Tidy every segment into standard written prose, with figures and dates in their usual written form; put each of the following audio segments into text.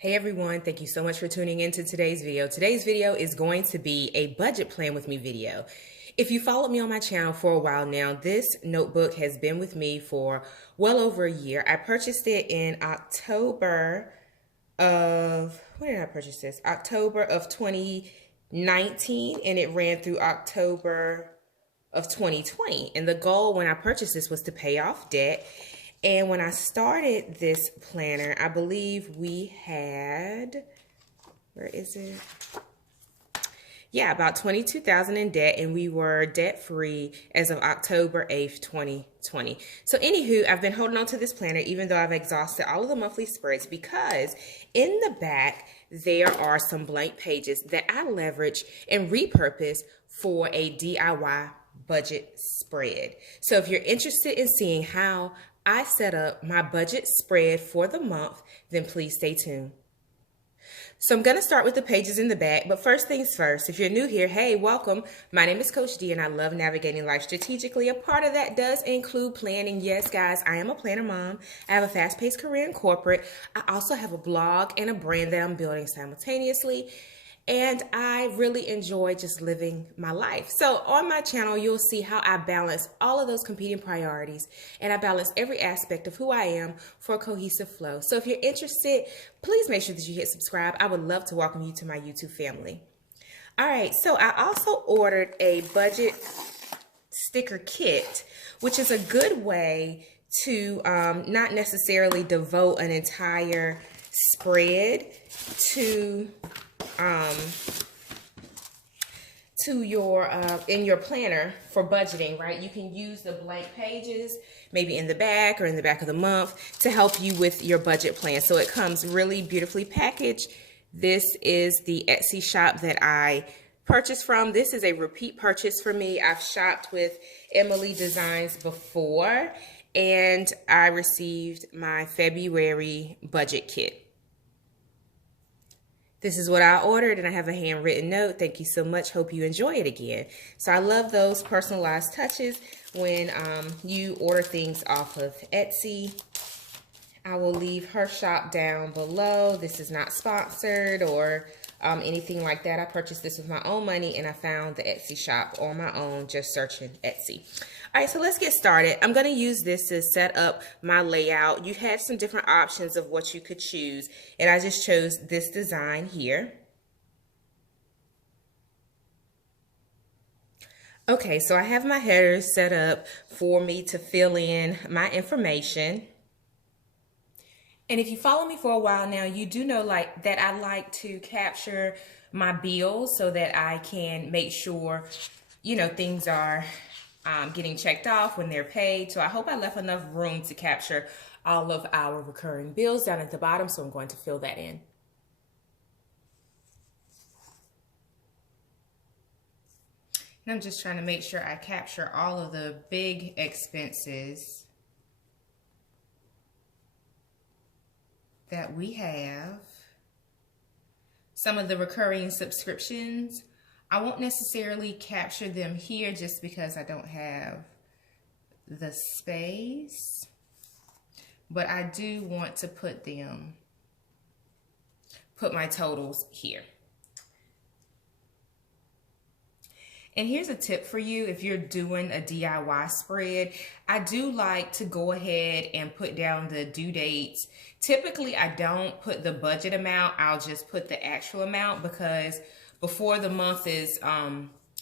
Hey everyone, thank you so much for tuning into today's video. Today's video is going to be a budget plan with me video. If you followed me on my channel for a while now, this notebook has been with me for well over a year. I purchased it in October of, when did I purchase this? October of 2019, and it ran through October of 2020. And the goal when I purchased this was to pay off debt. And when I started this planner, I believe we had, where is it? Yeah, about $22,000 in debt, and we were debt free as of October 8th, 2020. So anywho, I've been holding on to this planner even though I've exhausted all of the monthly spreads, because in the back there are some blank pages that I leverage and repurpose for a DIY budget spread. So if you're interested in seeing how I set up my budget spread for the month, then please stay tuned. So I'm going to start with the pages in the back, but first things first, if you're new here, hey, welcome. My name is Coach D and I love navigating life strategically. A part of that does include planning. Yes, guys, I am a planner mom. I have a fast-paced career in corporate. I also have a blog and a brand that I'm building simultaneously. And I really enjoy just living my life. So on my channel, you'll see how I balance all of those competing priorities, and I balance every aspect of who I am for a cohesive flow. So if you're interested, please make sure that you hit subscribe. I would love to welcome you to my YouTube family. All right, so I also ordered a budget sticker kit, which is a good way to not necessarily devote an entire spread to your in your planner for budgeting, right? You can use the blank pages maybe in the back or in the back of the month to help you with your budget plan. So it comes really beautifully packaged. This is the Etsy shop that I purchased from. This is a repeat purchase for me. I've shopped with Emily Designs before, and I received my February budget kit. This is what I ordered, and I have a handwritten note. Thank you so much. Hope you enjoy it again. So I love those personalized touches when you order things off of Etsy. I will leave her shop down below. This is not sponsored or anything like that. I purchased this with my own money, and I found the Etsy shop on my own just searching Etsy. All right, so let's get started. I'm going to use this to set up my layout. You have some different options of what you could choose, and I just chose this design here. Okay, so I have my headers set up for me to fill in my information. And if you follow me for a while now, you do know that I like to capture my bills so that I can make sure, you know, things are getting checked off when they're paid. So I hope I left enough room to capture all of our recurring bills down at the bottom. So I'm going to fill that in. And I'm just trying to make sure I capture all of the big expenses that we have. Some of the recurring subscriptions, I won't necessarily capture them here just because I don't have the space, but I do want to put my totals here. And here's a tip for you if you're doing a DIY spread. I do like to go ahead and put down the due dates. Typically, I don't put the budget amount. I'll just put the actual amount, because before the month is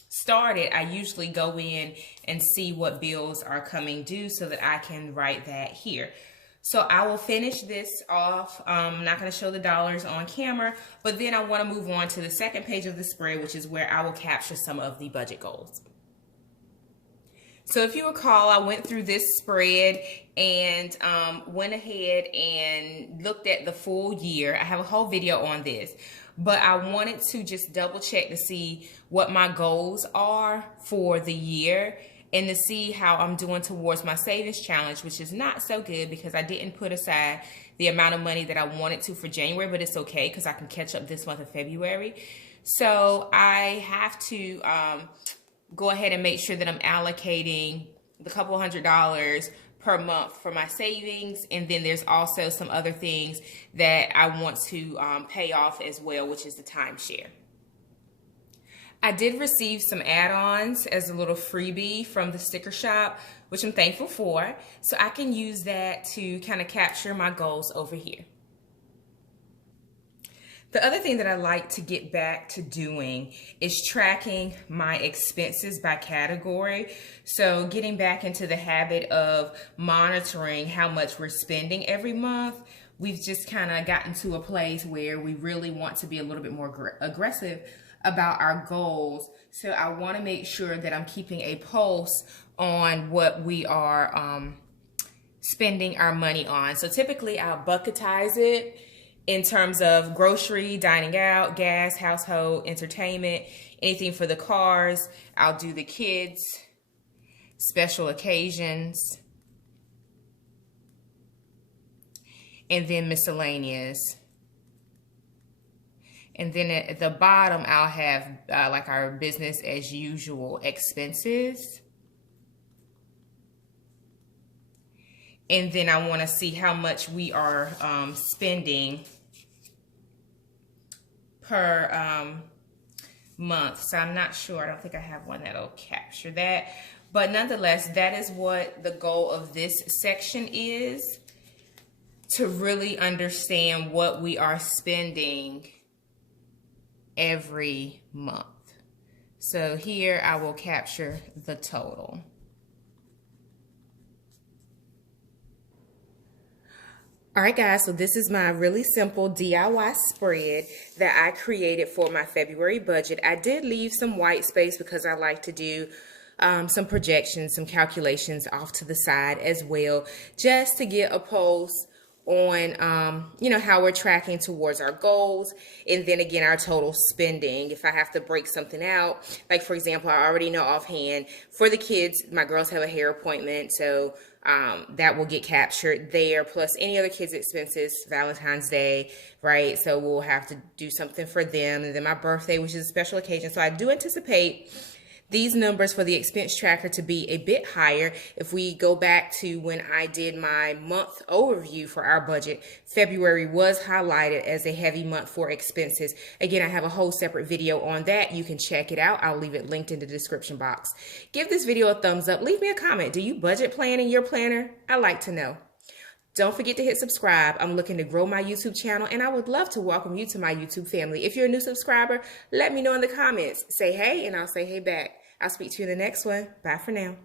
started, I usually go in and see what bills are coming due so that I can write that here. So I will finish this off. I'm not going to show the dollars on camera, but then I want to move on to the second page of the spread, which is where I will capture some of the budget goals. So if you recall, I went through this spread and went ahead and looked at the full year. I have a whole video on this, but I wanted to just double check to see what my goals are for the year and to see how I'm doing towards my savings challenge, which is not so good because I didn't put aside the amount of money that I wanted to for January, but it's okay because I can catch up this month of February. So I have to go ahead and make sure that I'm allocating the couple $100 per month for my savings, and then there's also some other things that I want to pay off as well, which is the timeshare. I did receive some add-ons as a little freebie from the sticker shop, which I'm thankful for, so I can use that to kind of capture my goals over here. The other thing that I like to get back to doing is tracking my expenses by category. So getting back into the habit of monitoring how much we're spending every month. We've just kind of gotten to a place where we really want to be a little bit more aggressive about our goals. So I want to make sure that I'm keeping a pulse on what we are spending our money on. So typically I'll bucketize it in terms of grocery, dining out, gas, household, entertainment, anything for the cars. I'll do the kids, special occasions, and then miscellaneous. And then at the bottom, I'll have like our business as usual expenses. And then I want to see how much we are spending per month. So I'm not sure. I don't think I have one that'll capture that. But nonetheless, that is what the goal of this section is, to really understand what we are spending every month. So here I will capture the total. All right, guys, so this is my really simple DIY spread that I created for my February budget. I did leave some white space because I like to do some projections, some calculations off to the side as well, just to get a pulse on, you know, how we're tracking towards our goals, and then again, our total spending. If I have to break something out, like for example, I already know offhand for the kids, my girls have a hair appointment, so that will get captured there, plus any other kids' expenses, Valentine's Day, right? So we'll have to do something for them, and then my birthday, which is a special occasion. So I do anticipate these numbers for the expense tracker to be a bit higher. If we go back to when I did my month overview for our budget, February was highlighted as a heavy month for expenses. Again, I have a whole separate video on that. You can check it out. I'll leave it linked in the description box. Give this video a thumbs up. Leave me a comment. Do you budget plan in your planner? I'd like to know. Don't forget to hit subscribe. I'm looking to grow my YouTube channel, and I would love to welcome you to my YouTube family. If you're a new subscriber, let me know in the comments. Say hey, and I'll say hey back. I'll speak to you in the next one. Bye for now.